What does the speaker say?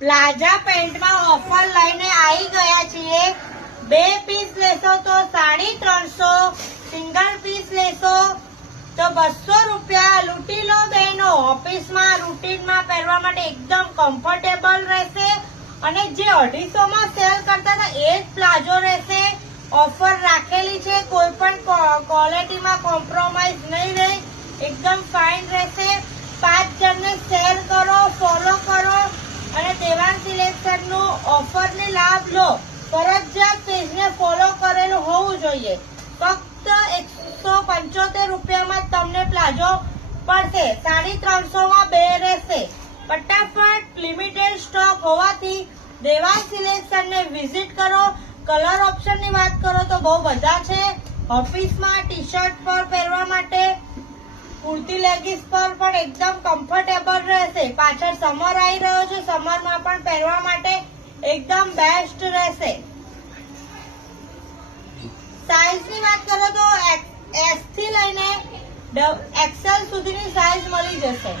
Plaza પેન્ટમાં offer લઈને આવી ગયા છીએ। 2 પીસ લેશો તો 350, સિંગલ પીસ લેશો તો 200 રૂપિયા। લૂંટી લો બહેનો, ઓફિસમાં રૂટીનમાં પહેરવા માટે એકદમ કમ્ફર્ટેબલ રહેશે અને જે 250 માં સેલ કરતા હતા એ જ પ્લાઝો રહેશે। ઓફર રાખેલી છે, કોઈ પણ ક્વોલિટીમાં કોમ્પ્રોમાઇઝ નહીં રહે, એકદમ ફાઇન રહેશે। 5 જણને શેર કરો, ફોલો કરો અને દેવાંગ સિલેક્શન નું ઓફરને લાભ લો। ફરજિયાત પેજને ફોલો કરેલું હોવું જોઈએ। ફક્ત 175 રૂપિયામાં તમને પ્લાઝો પડશે। 350 માં 2 રહેશે। ફટાફટ લિમિટેડ સ્ટોક હોવાથી દેવાંગ સિલેક્શન ને વિઝિટ કરો। કલર ઓપ્શન ની વાત કરો તો બહુ બધા છે। ઓફિસમાં ટી શર્ટ પર પહેરવા માટે, કુર્તી લેગીસ પર પણ એકદમ કમ્ફર્ટેબલ રહેશે। પાછળ સમર આવી રહ્યો છે, સમરમાં પણ પહેરવા માટે એકદમ બેસ્ટ રહેશે। સાઈઝ ની વાત કરો તો S થી લઈને XL સુધીની સાઈઝ મળી જશે।